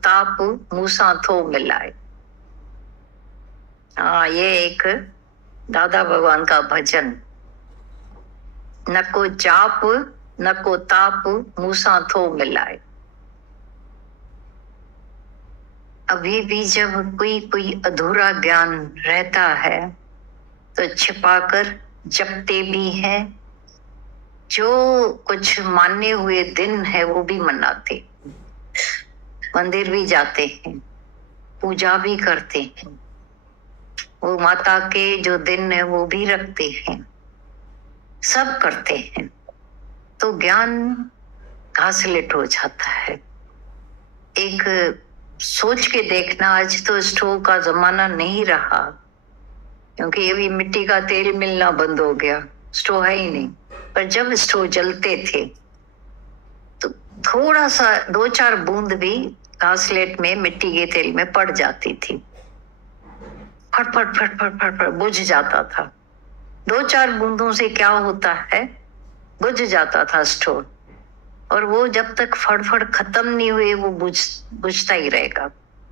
ताप मूसा थो मिलाए। हाँ, ये एक दादा भगवान का भजन। न को चाप न को ताप मूसा थो मिलाए। अभी भी जब कोई कोई अधूरा ज्ञान रहता है तो छिपाकर जपते भी हैं, जो कुछ माने हुए दिन है वो भी मनाते, मंदिर भी जाते हैं, पूजा भी करते हैं, वो माता के जो दिन है वो भी रखते हैं, सब करते हैं। तो ज्ञान घासलेट हो जाता है। एक सोच के देखना, आज तो स्टोव का जमाना नहीं रहा, क्योंकि अभी मिट्टी का तेल मिलना बंद हो गया, स्टोव है ही नहीं। पर जब स्टोव जलते थे तो थोड़ा सा 2-4 बूंद भी घासलेट में मिट्टी के तेल में पड़ जाती थी, फट फट फट फट फट फट बुझ जाता था। 2-4 बूंदों से क्या होता है, बुझ जाता था स्टोव, और वो जब तक फड़फड़ खत्म नहीं हुए वो बुझता ही रहेगा।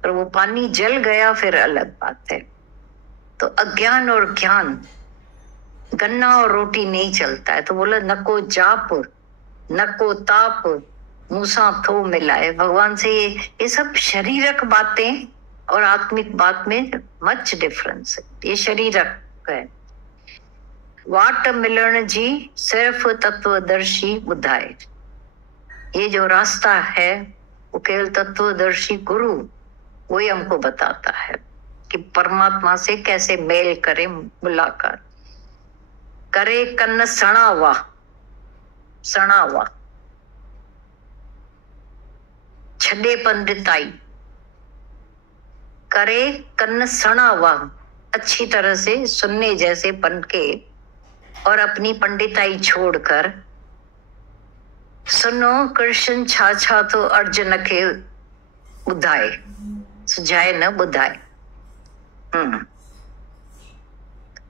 और वो पानी जल गया फिर अलग बात है। तो अज्ञान और ज्ञान, गन्ना और रोटी नहीं चलता है। तो बोला न को जाप न को ताप मूसा थो मिलाए। भगवान से ये सब शरीरक बातें और आत्मिक बात में मच डिफरेंस है। ये शरीरक है। वाट मिलण जी सिर्फ तत्वदर्शी बुधाए। ये जो रास्ता है वो केवल तत्वदर्शी गुरु वो ही हमको बताता है कि परमात्मा से कैसे मेल करे, मुलाकात करे। कन्न सणावा, सणावा छड़े पंडिताई करे, कन्न सणावा अच्छी तरह से सुनने जैसे बन के, और अपनी पंडिताई छोड़कर सुनो कृष्ण छा छा तो अर्जुन के बुधाए, सुझाए न बुधाए।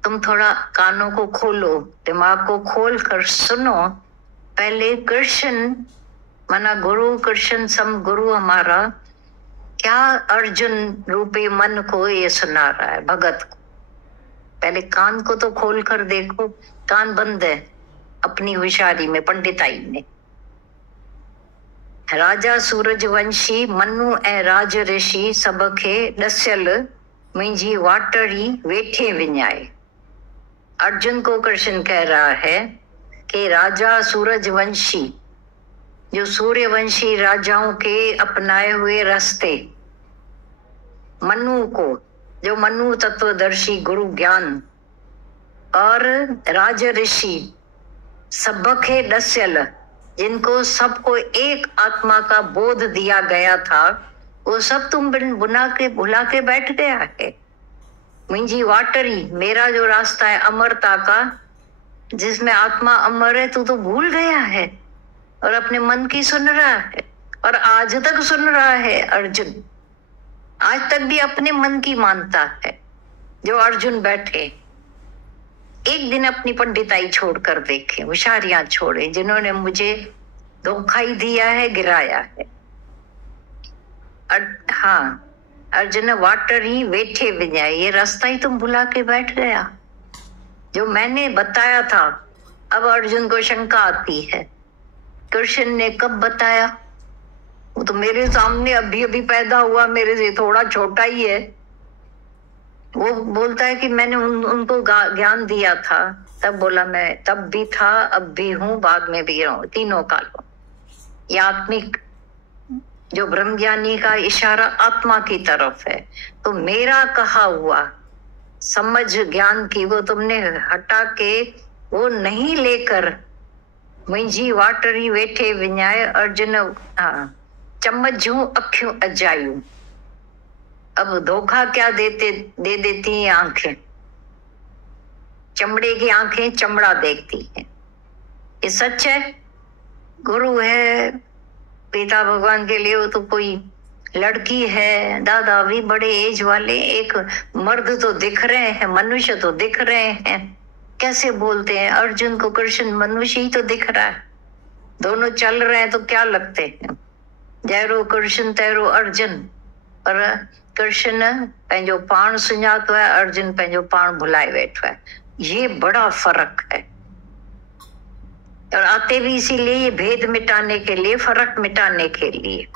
तुम थोड़ा कानों को खोलो, दिमाग को खोल कर सुनो। पहले कृष्ण माना गुरु, कृष्ण सम गुरु हमारा क्या अर्जुन रूपी मन को ये सुना रहा है, भगत को। पहले कान को तो खोल कर देखो, कान बंद है अपनी होशियारी में, पंडिताई में। राजा सूरजवंशी मनु ऐं राज ऋषि सब खे ॾसियल मुंहिंजी वाटड़ी वेठे विञाए। अर्जुन को कृष्ण कह रहा है कि राजा सूरजवंशी, जो सूर्यवंशी राजाओं के अपनाए हुए रास्ते, मनु को, जो मनु तत्वदर्शी गुरु ज्ञान, और राज ऋषि सब खे ॾसियल, जिनको सबको एक आत्मा का बोध दिया गया था, वो सब तुम भुला के बैठ गया है। मुंजी वाटरी, मेरा जो रास्ता है अमरता का, जिसमें आत्मा अमर है, तू तो भूल गया है और अपने मन की सुन रहा है। और आज तक सुन रहा है अर्जुन, आज तक भी अपने मन की मानता है। जो अर्जुन बैठे, एक दिन अपनी पंडिताई छोड़कर देखे, होशियारियां छोड़े, जिन्होंने मुझे धोखा ही दिया है, गिराया है। हाँ, अर्जुन वाटर ही बैठे विजाए, ये रास्ता ही तुम भुला के बैठ गया जो मैंने बताया था। अब अर्जुन को शंका आती है, कृष्ण ने कब बताया? वो तो मेरे सामने अभी अभी पैदा हुआ, मेरे से थोड़ा छोटा ही है। वो बोलता है कि मैंने उनको ज्ञान दिया था। तब बोला मैं तब भी था, अब भी हूँ, बाद में भी रहूं, तीनों कालों। ये आत्मिक, जो ब्रह्म ज्ञानी का इशारा आत्मा की तरफ है। तो मेरा कहा हुआ समझ ज्ञान की वो तुमने हटा के वो नहीं लेकर मुंहिंजी वाटरी वेठे विञाए। अर्जुन चमचूं अखियूं अजायूं। अब धोखा क्या दे देती हैं आंखें, चमड़े की आंखें चमड़ा देखती हैं। ये सच है। गुरु है, पिता भगवान के लिए वो तो कोई लड़की है, दादा भी बड़े एज वाले, एक मर्द तो दिख रहे हैं, मनुष्य तो दिख रहे हैं। कैसे बोलते हैं? अर्जुन को कृष्ण मनुष्य ही तो दिख रहा है। दोनों चल रहे हैं तो क्या लगते हैं? जहिड़ो कृष्ण तहिड़ो अर्जुन, पर कृष्ण पंहिंजो पाण सुञातो है, अर्जुन पंहिंजो पाण भुलाए बैठो है। ये बड़ा फर्क है। और आते भी इसीलिए, ये भेद मिटाने के लिए, फर्क मिटाने के लिए।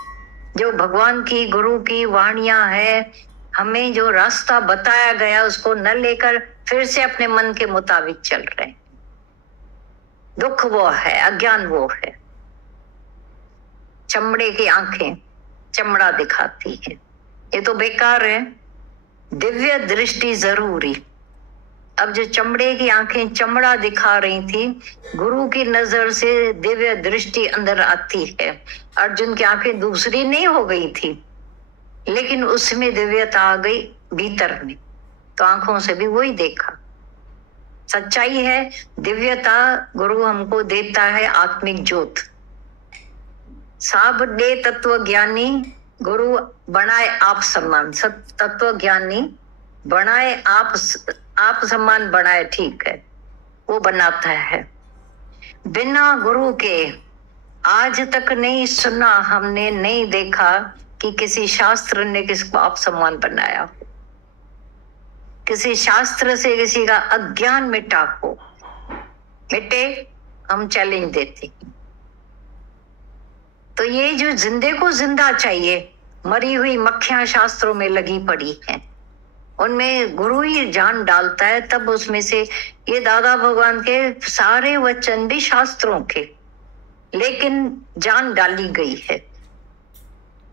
जो भगवान की, गुरु की वाणियां है, हमें जो रास्ता बताया गया उसको न लेकर फिर से अपने मन के मुताबिक चल रहे हैं। दुख वो है, अज्ञान वो है। चमड़े की आंखें चमड़ा दिखाती है, ये तो बेकार है। दिव्य दृष्टि जरूरी। अब जो चमड़े की आंखें चमड़ा दिखा रही थी, गुरु की नजर से दिव्य दृष्टि अंदर आती है। अर्जुन की आंखें दूसरी नहीं हो गई थी, लेकिन उसमें दिव्यता आ गई भीतर में, तो आंखों से भी वही देखा। सच्चाई है, दिव्यता गुरु हमको देता है, आत्मिक ज्योत। साब दे तत्व ज्ञानी, गुरु बनाए आप सम्मान। सब तत्व ज्ञानी बनाए आप सम्मान बनाए, ठीक है, वो बनाता है। बिना गुरु के आज तक नहीं सुना, हमने नहीं देखा कि किसी शास्त्र ने किसको आप सम्मान बनाया हो, किसी शास्त्र से किसी का अज्ञान मिटा हो। मिटे, हम चैलेंज देते हैं। तो ये जो जिंदे को जिंदा चाहिए, मरी हुई मक्खियां शास्त्रों में लगी पड़ी हैं, उनमें गुरु ही जान डालता है। तब उसमें से ये दादा भगवान के सारे वचन भी शास्त्रों के, लेकिन जान डाली गई है।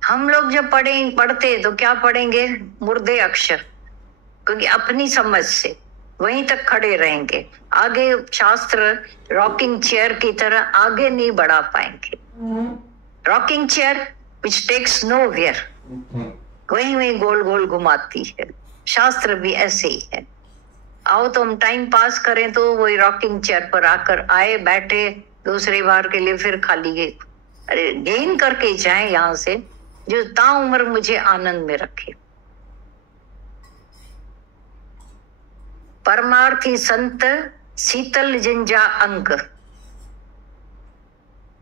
हम लोग जब पढ़ते तो क्या पढ़ेंगे? मुर्दे अक्षर, क्योंकि अपनी समझ से वहीं तक खड़े रहेंगे। आगे शास्त्र रॉकिंग चेयर की तरह आगे नहीं बढ़ा पाएंगे। Rocking chair which takes nowhere, वहीं गोल गोल घुमाती है। शास्त्र भी ऐसे ही है। आओ तो हम टाइम पास करें तो वही रॉकिंग चेयर पर आकर आए, बैठे, दूसरी बार के लिए फिर खाली गए। अरे गेन करके जाए यहाँ से, जो ताउम्र मुझे आनंद में रखे। परमार्थी संत शीतल जिंजा अंग,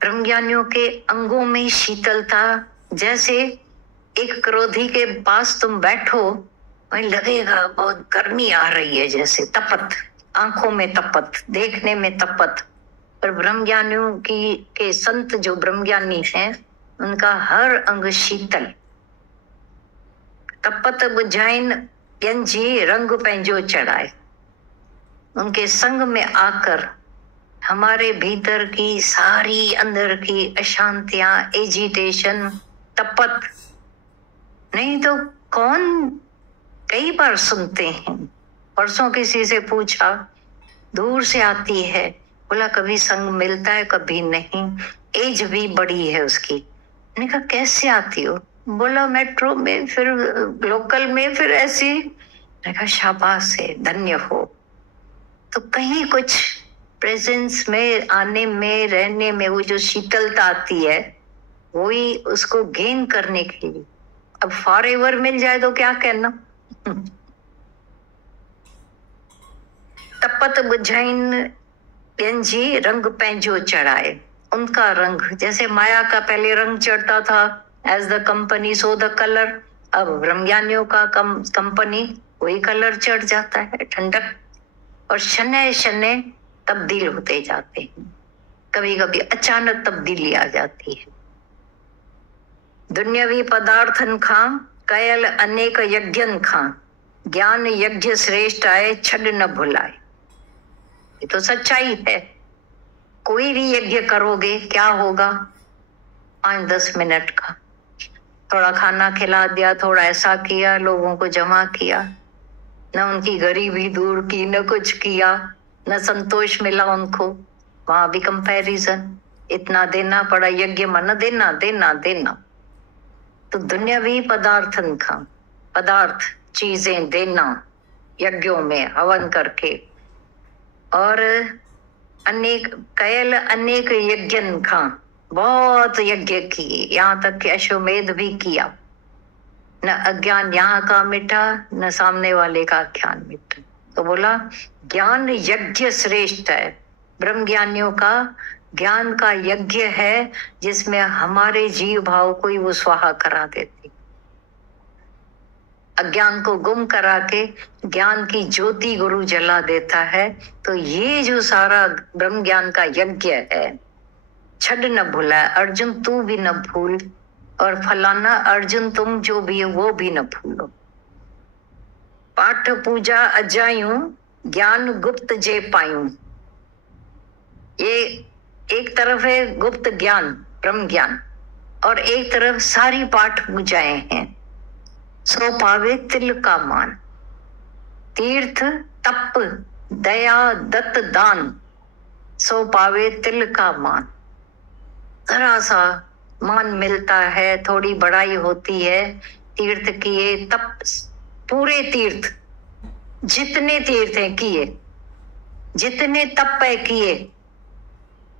ब्रह्मज्ञानियों के अंगों में शीतलता। जैसे एक क्रोधी के पास तुम बैठो, वहीं लगेगा बहुत गर्मी आ रही है, जैसे तपत, आंखों में तपत, देखने में तपत। पर ब्रह्मज्ञानियों के संत जो ब्रह्मज्ञानी हैं, उनका हर अंग शीतल। तपत बुझाइन यंजी रंग पंहिंजो चढ़ाए। उनके संग में आकर हमारे भीतर की सारी अंदर की अशांतियां, एजिटेशन, तपत, नहीं तो कौन, कई बार सुनते हैं। परसों किसी से पूछा, दूर से आती है, बोला कभी संग मिलता है कभी नहीं, एज भी बड़ी है उसकी। मैंने कहा कैसे आती हो? बोला मेट्रो में, फिर लोकल में, फिर ऐसी। मैंने कहा शाबाश है, धन्य हो। तो कहीं कुछ प्रेजेंस में आने में, रहने में वो जो शीतलता आती है, वही उसको गेन करने के लिए। अब फॉरएवर मिल जाए तो क्या कहना। तपत बुझाइन जी रंग पंहिंजो चढ़ाए। उनका रंग, जैसे माया का पहले रंग चढ़ता था, as the company so the colour. अब ब्रह्मज्ञानियों का कंपनी, वही कलर चढ़ जाता है, ठंडक। और शनै शनै तब्दील होते जाते हैं। कभी कभी अचानक तब्दीली आ जाती है। दुनियावी पदार्थन खां कयल अनेक यज्ञन खां, ज्ञान यज्ञ श्रेष्ठ आए छड़ न भुलाए। ये तो सच्चाई है। कोई भी यज्ञ करोगे, क्या होगा? 5-10 मिनट का, थोड़ा खाना खिला दिया, थोड़ा ऐसा किया, लोगों को जमा किया, न उनकी गरीबी दूर की, न कुछ किया, न संतोष मिला उनको, वहां भी कंपैरिजन, इतना देना पड़ा, यज्ञ मन देना देना देना। तो दुनियावी पदार्थन का, पदार्थ चीजें देना यज्ञों में हवन करके। और अनेक कयल अनेक यज्ञन का, बहुत यज्ञ किए, यहाँ तक कि अश्वमेध भी किया। न अज्ञान यहाँ का मिटा, न सामने वाले का ज्ञान मिटा। तो बोला ज्ञान यज्ञ श्रेष्ठ है। ब्रह्म ज्ञानियों का ज्ञान का यज्ञ है जिसमें हमारे जीव भाव को ही वो स्वाहा करा देती, अज्ञान को गुम करा के ज्ञान की ज्योति गुरु जला देता है। तो ये जो सारा ब्रह्म ज्ञान का यज्ञ है, छड़ न भूला, अर्जुन तू भी न भूल, और फलाना अर्जुन तुम जो भी है वो भी न भूलो। पाठ पूजा अजायूं, ज्ञान गुप्त जे पायूं। ये एक तरफ है गुप्त ज्ञान, ब्रह्म ज्ञान, और एक तरफ सारी पाठ पूजाएं हैं। सो पावे तिल का मान, तीर्थ तप दया दत्त दान, सो पावे तिल का मान। जरा सा मान मिलता है, थोड़ी बड़ाई होती है, तीर्थ किए तप, पूरे तीर्थ जितने तीर्थ हैं किए, जितने तप है किए,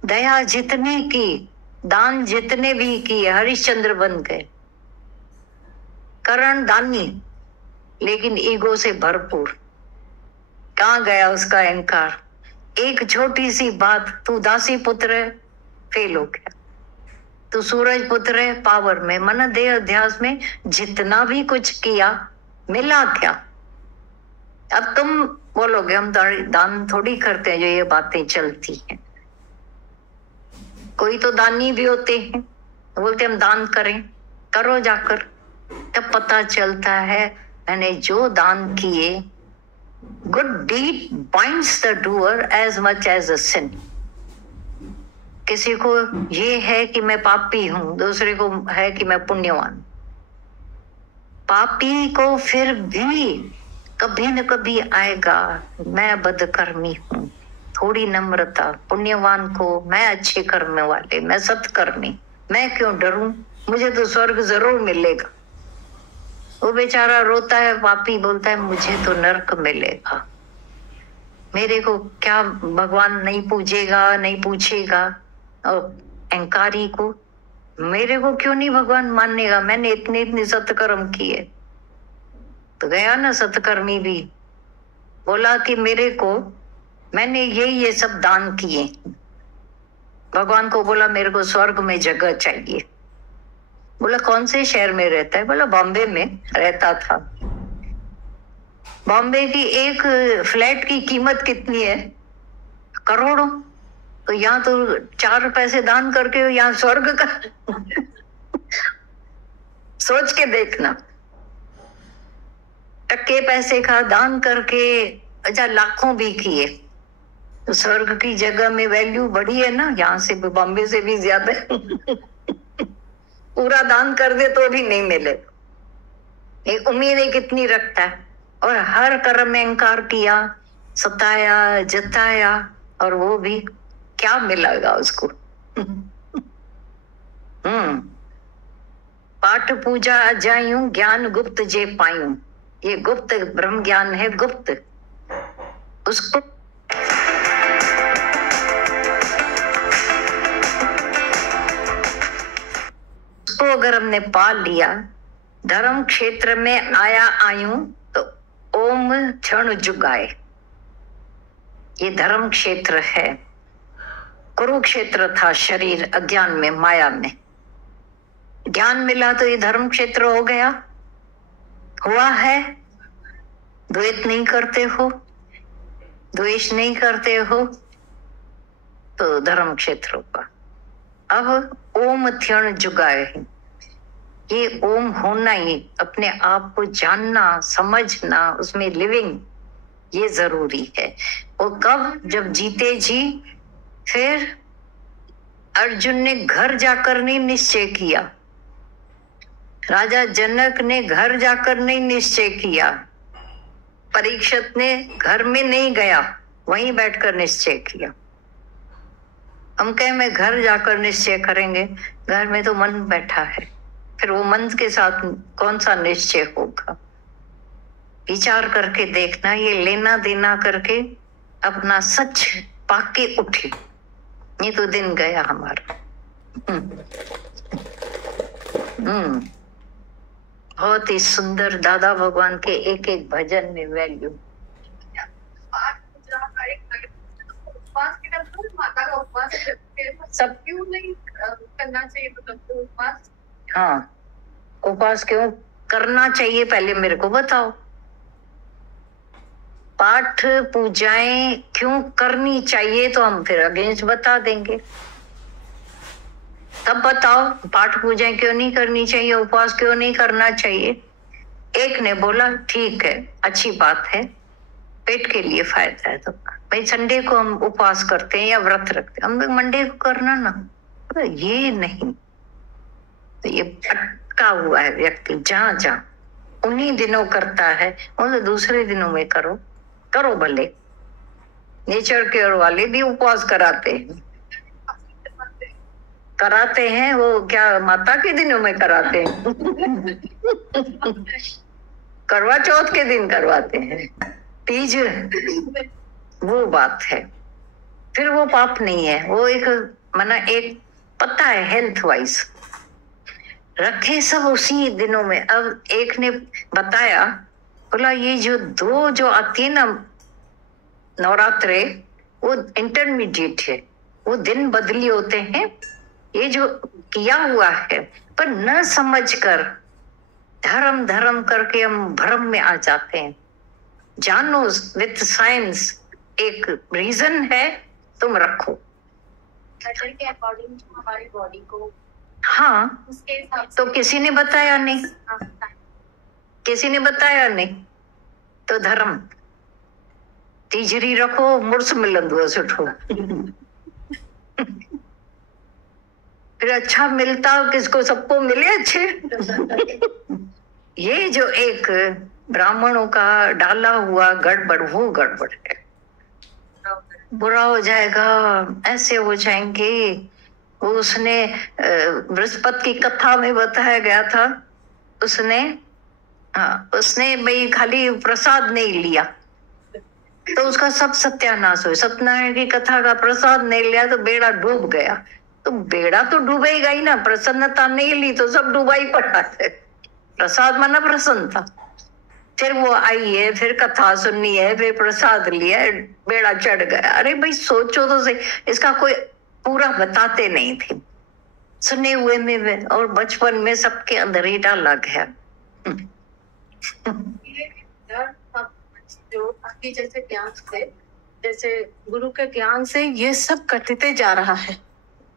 दया जितनी की, दान जितने भी किए, हरिश्चंद्र बन गए, करण दानी, लेकिन ईगो से भरपूर। कहाँ गया उसका अहंकार? एक छोटी सी बात, तू दासी पुत्र है, फेल हो गया। तू सूरज पुत्र है, पावर में, मन देह अध्यास में जितना भी कुछ किया मिला क्या? अब तुम बोलोगे हम दान थोड़ी करते हैं, जो ये बातें चलती हैं। कोई तो दानी भी होते हैं, बोलते हम दान करें, करो जाकर, तब पता चलता है मैंने जो दान किए, good deed binds the doer as much as a sin. किसी को ये है कि मैं पापी हूं, दूसरे को है कि मैं पुण्यवान। पापी को फिर भी कभी न कभी आएगा मैं बदकर्मी हूं, थोड़ी नम्रता। पुण्यवान को मैं अच्छे कर्म वाले, मैं सत्कर्मी, मैं क्यों डरूं, मुझे तो स्वर्ग जरूर मिलेगा। वो बेचारा रोता है, पापी बोलता है मुझे तो नरक मिलेगा, मेरे को क्या भगवान नहीं पूजेगा, नहीं पूछेगा। और अहंकारी को, मेरे को क्यों नहीं भगवान मानेगा, मैंने इतने इतने सत्कर्म किए। तो गया ना सत्कर्मी भी, बोला कि मेरे को, मैंने ये सब दान किए, भगवान को बोला मेरे को स्वर्ग में जगह चाहिए। बोला कौन से शहर में रहता है? बोला बॉम्बे में रहता था। बॉम्बे की एक फ्लैट की कीमत कितनी है? करोड़ों। तो यहाँ तो 4 पैसे दान करके यहाँ स्वर्ग का सोच के देखना, टक्के पैसे का दान करके, अच्छा लाखों भी किए, तो स्वर्ग की जगह में वैल्यू बढ़ी है ना, यहाँ से बॉम्बे से भी ज्यादा पूरा दान कर दे तो भी नहीं मिले। एक उम्मीद है कितनी रखता है, और हर कर्म में अहंकार किया, सताया, जताया, और वो भी क्या मिलेगा उसको। पाठ पूजा अजायूं, ज्ञान गुप्त जे पायूं। ये गुप्त ब्रह्म ज्ञान है, गुप्त। उसको अगर हमने पा लिया, धर्म क्षेत्र में आया आयूं, तो ओम क्षण जुगाए। ये धर्म क्षेत्र है, कुरुक्षेत्र था शरीर अज्ञान में, माया में। ज्ञान मिला तो ये धर्म क्षेत्र हो गया, हुआ है। द्वेष नहीं करते हो, द्वेष नहीं करते हो, तो धर्म क्षेत्र होगा। अब ओम क्षण जुगाए है, ये ओम होना ही, अपने आप को जानना, समझना, उसमें लिविंग, ये जरूरी है। और कब? जब जीते जी। फिर अर्जुन ने घर जाकर नहीं निश्चय किया, राजा जनक ने घर जाकर नहीं निश्चय किया, परीक्षित ने घर में नहीं गया, वहीं बैठकर निश्चय किया। हम कहें मैं घर जाकर निश्चय करेंगे, घर में तो मन बैठा है, फिर वो मन के साथ कौन सा निश्चय होगा? विचार करके देखना, ये लेना देना करके अपना सच पाके उठे, ये तो दिन गया हमारा। बहुत ही सुंदर दादा भगवान के एक एक भजन में वैल्यू। उपवास के टाइम माता का उपवास सब क्यों नहीं करना चाहिए, मतलब उपवास? हाँ, उपवास क्यों करना चाहिए पहले मेरे को बताओ। पाठ पूजाएं क्यों करनी चाहिए तो हम फिर अगेंस्ट बता देंगे। तब बताओ पाठ पूजाएं क्यों नहीं करनी चाहिए, उपवास क्यों नहीं करना चाहिए। एक ने बोला ठीक है, अच्छी बात है, पेट के लिए फायदा है। तो भाई संडे को हम उपवास करते हैं या व्रत रखते हैं, हम मंडे को करना ना, तो ये नहीं। तो ये पक्का हुआ है व्यक्ति, जहां जहां उन्हीं दिनों करता है और दूसरे दिनों में करो, करो भले। नेचर केयर वाले भी उपवास कराते हैं, वो क्या माता के दिनों में कराते हैं करवा चौथ के दिन करवाते हैं, तीज, वो बात है। फिर वो पाप नहीं है, वो एक मना एक पता है हेल्थ वाइज रखे सब उसी दिनों में। अब एक ने बताया, बोला ये जो दो जो आती है ना नवरात्रे, वो इंटरमीडिएट है, वो दिन बदली होते हैं। ये जो किया हुआ है पर न समझकर धर्म धर्म करके हम भ्रम में आ जाते हैं। जानो विथ साइंस एक रीजन है, तुम रखो के अकॉर्डिंग टू हमारी बॉडी को। हाँ, उसके हिसाब तो किसी ने बताया नहीं, किसी ने बताया नहीं, तो धर्म तीजरी रखो, मुर्स मिलंदो सुठो फिर अच्छा मिलता किसको, सबको मिले अच्छे ये जो एक ब्राह्मणों का डाला हुआ गड़बड़, वो गड़बड़ है। बुरा हो जाएगा, ऐसे हो जाएंगे। वो उसने बृहस्पति की कथा में बताया गया था, उसने भाई खाली प्रसाद नहीं लिया तो उसका सब सत्यानाश हो। सत्यनारायण की कथा का प्रसाद नहीं लिया तो बेड़ा डूब गया। तो बेड़ा तो डूबेगा ही ना, प्रसन्नता नहीं ली तो सब डूबा ही पड़ा है। प्रसाद माना प्रसन्नता। फिर वो आई है, फिर कथा सुननी है, फिर प्रसाद लिया, बेड़ा चढ़ गया। अरे भाई सोचो तो सही, इसका कोई पूरा बताते नहीं थे, सुने हुए में और बचपन में सबके अंदर ही डाला गया। जो आपकी जैसे ज्ञान से, जैसे गुरु के ज्ञान से ये सब कटते जा रहा है।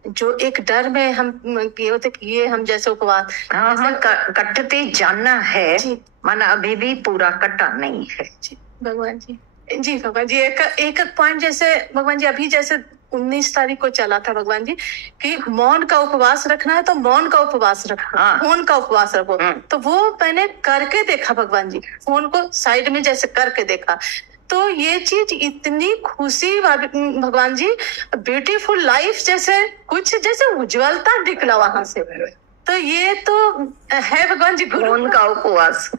जो एक डर में हम होते कि ये हम जैसे उपवास, हाँ हाँ कटते जाना है, माना अभी भी पूरा कटा नहीं है। भगवान जी, जी भगवान जी, एक पॉइंट जैसे भगवान जी अभी जैसे 19 तारीख को चला था भगवान जी कि मौन का उपवास रखना है तो मौन का उपवास रखो, फोन का उपवास रखो। तो वो मैंने करके देखा भगवान जी, फोन को साइड में जैसे करके देखा, तो ये चीज इतनी खुशी भगवान जी, ब्यूटीफुल लाइफ जैसे कुछ जैसे उज्ज्वलता निकला वहां से। तो ये तो है भगवान जी फोन का उपवास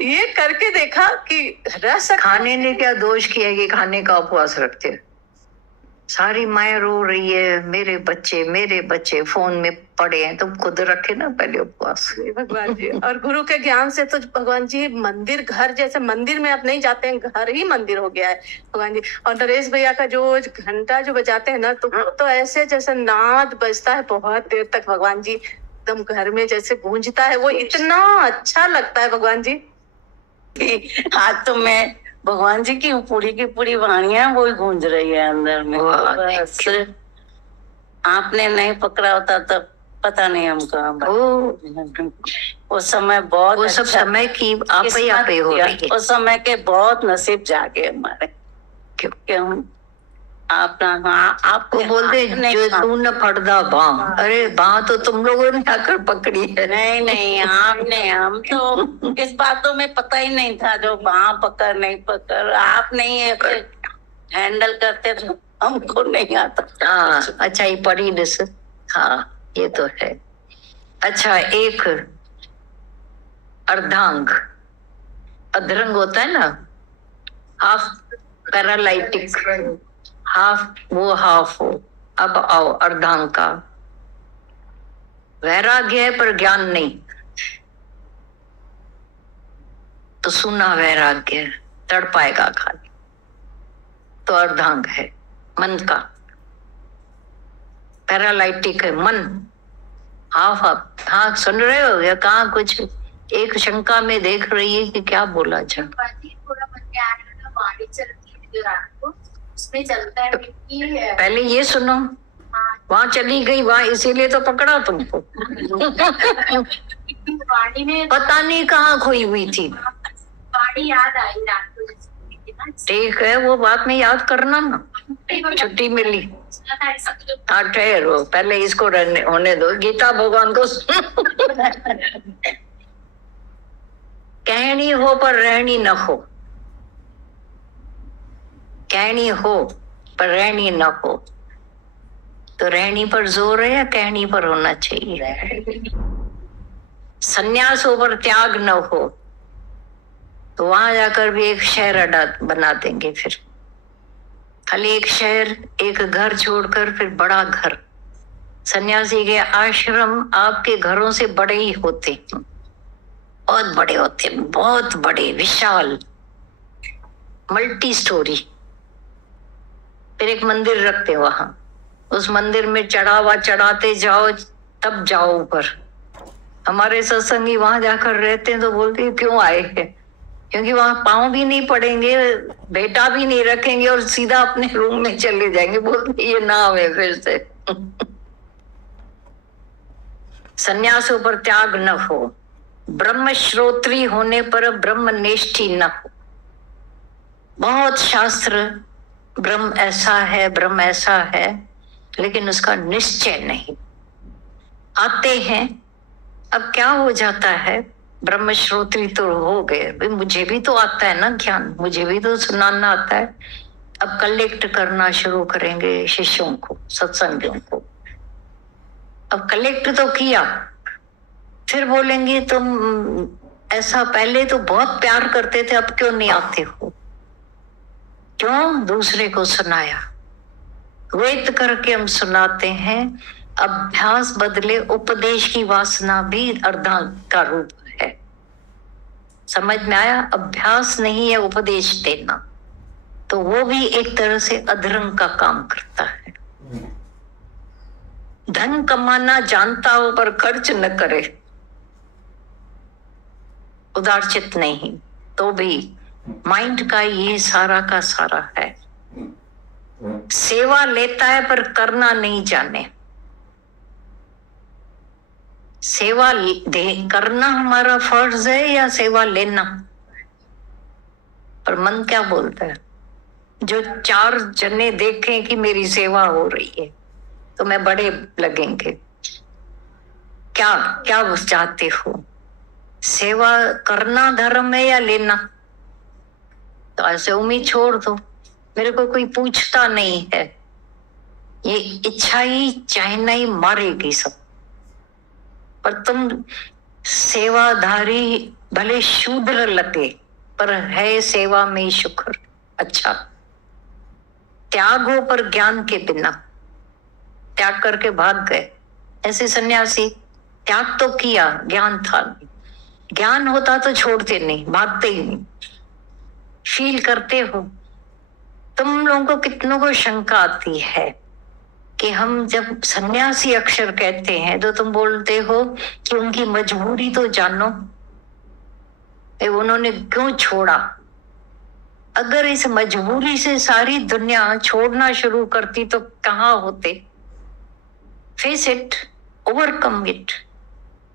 ये करके देखा कि रस खाने ने क्या दोष किया कि खाने का उपवास रखते। सारी माए रो रही है, मेरे बच्चे फोन में पड़े हैं, तुम खुद रखे ना पहले उपवास भगवान जी। और गुरु के ज्ञान से तो भगवान जी मंदिर घर जैसे, मंदिर में अब नहीं जाते हैं, घर ही मंदिर हो गया है भगवान जी। और नरेश भैया का जो घंटा जो बजाते हैं ना, तो ऐसे जैसे नाद बजता है बहुत देर तक भगवान जी, एकदम घर में जैसे गूंजता है, वो इतना अच्छा लगता है भगवान जी। आज तो मैं भगवान जी की पूरी वाणियां वो गूंज रही है अंदर में। बस आपने नहीं पकड़ा होता तब पता नहीं हम कहाँ। उस समय बहुत वो सब समय की आप ही हो रही है। उस समय के बहुत नसीब जागे हमारे, क्योंकि हम आपको बोलते जो तू न पड़दा बाँ। अरे बाँ तो तुम लोगों ने आकर पकड़ी है। नहीं आपने, हम तो इस बातों में पता ही नहीं था, जो बाँ पकड़ नहीं पकड़, आप नहीं हैंडल करते तो हमको नहीं आता। हाँ अच्छा, ये पढ़ी दिस, हाँ ये तो है। अच्छा, एक अर्धांग, अधरंग होता है ना, हाफ पैरालाइटिक, हाफ वो हाफ हो। अब आओ अर्धांग का वैराग्य है पर ज्ञान नहीं, तो सुना वैराग्य तड़ पाएगा खाली, तो अर्धांग है मन का। पैरालाइटिक है मन। हाँ सुन रहे हो या कहाँ कुछ एक शंका में देख रही है कि क्या बोला जाए। उसमें चलता है कि पहले ये सुनो। वहाँ चली गई वहाँ, इसीलिए तो पकड़ा तुमको। वाणी में पता नहीं कहाँ खोई हुई थी। वाणी याद आई रात को। ठीक है, वो बात में याद करना ना। छुट्टी मिली। हाँ ठहरो, पहले इसको होने दो। गीता भगवान को कहनी हो पर रहनी न हो, कहनी हो पर रहनी न हो। तो रहनी पर जोर है या कहनी पर होना चाहिए? संन्यास हो पर त्याग न हो, तो वहां जाकर भी एक शहर अड्डा बना देंगे। फिर खाली एक शहर, एक घर छोड़कर फिर बड़ा घर। सन्यासी के आश्रम आपके घरों से बड़े ही होते हैं, बहुत बड़े होते हैं, बहुत बड़े, विशाल, मल्टी स्टोरी। फिर एक मंदिर रखते वहां, उस मंदिर में चढ़ावा चढ़ाते जाओ, तब जाओ ऊपर। हमारे सत्संगी वहां जाकर रहते हैं तो बोलते हैं क्यों आए हैं, क्योंकि वहां पांव भी नहीं पड़ेंगे, बेटा भी नहीं रखेंगे और सीधा अपने रूम में चले जाएंगे। बोलते ये नाम है फिर से। संन्यासों पर त्याग न हो, ब्रह्म श्रोत्री होने पर ब्रह्मनिष्ठी न हो। बहुत शास्त्र ब्रह्म ऐसा है, ब्रह्म ऐसा है, लेकिन उसका निश्चय नहीं। आते हैं, अब क्या हो जाता है, ब्रह्म श्रोत्री तो हो गए, मुझे भी तो आता है ना ज्ञान, मुझे भी तो सुनाना आता है। अब कलेक्ट करना शुरू करेंगे शिष्यों को, सत्संगियों को। अब कलेक्ट तो किया, फिर बोलेंगे तुम ऐसा पहले तो बहुत प्यार करते थे, अब क्यों नहीं आते हो? क्यों? दूसरे को सुनाया, वेद करके हम सुनाते हैं। अभ्यास बदले उपदेश की वासना भी अर्धांग का रूप है। समझ में आया? अभ्यास नहीं है उपदेश देना, तो वो भी एक तरह से अधरंग का काम करता है। धन कमाना जानता हो पर खर्च न करे, उदारचित नहीं, तो भी माइंड का ये सारा का सारा है। सेवा लेता है पर करना नहीं जाने। सेवा करना हमारा फर्ज है या सेवा लेना? पर मन क्या बोलता है? जो 4 जने देखें कि मेरी सेवा हो रही है तो मैं बड़े लगेंगे। क्या क्या चाहते हो? सेवा करना धर्म है या लेना? तो ऐसे उम्मीद छोड़ दो, मेरे को कोई पूछता नहीं है। ये इच्छा ही चाहना ही मारेगी सब। पर तुम सेवाधारी भले शूद्र लगे, पर है सेवा में शुक्र। अच्छा, त्याग हो पर ज्ञान के बिना, त्याग करके भाग गए। ऐसे सन्यासी त्याग तो किया, ज्ञान था नहीं। ज्ञान होता तो छोड़ते नहीं, भागते ही नहीं। फील करते हो? तुम लोगों को कितनों को शंका आती है कि हम जब सन्यासी अक्षर कहते हैं तो तुम बोलते हो कि उनकी मजबूरी तो जानो, उन्होंने क्यों छोड़ा। अगर इस मजबूरी से सारी दुनिया छोड़ना शुरू करती तो कहाँ होते? Face it, overcome it.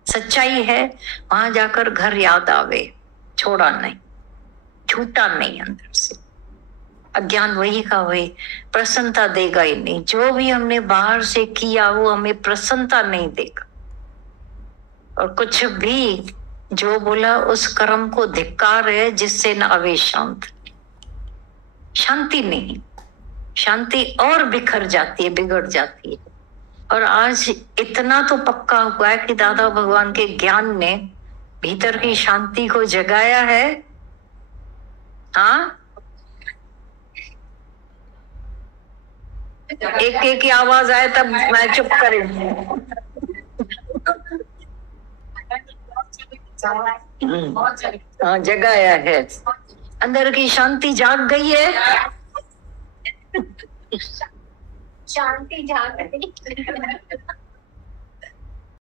सच्चाई है, वहां जाकर घर याद आवे, छोड़ा नहीं, छूटा नहीं अंदर से। अज्ञान वही का वही, प्रसन्नता देगा ही नहीं। जो भी हमने बाहर से किया वो हमें प्रसन्नता नहीं देगा। और कुछ भी जो बोला उस कर्म को धिक्कार है जिससे न आवे शांति। शांति नहीं, शांति और बिखर जाती है, बिगड़ जाती है। और आज इतना तो पक्का हुआ है कि दादा भगवान के ज्ञान ने भीतर की शांति को जगाया है। हाँ, एक एक की आवाज आए तब मैं चुप करूं। हाँ, जगाया है, अंदर की शांति जाग गई है। शांति जाग रही।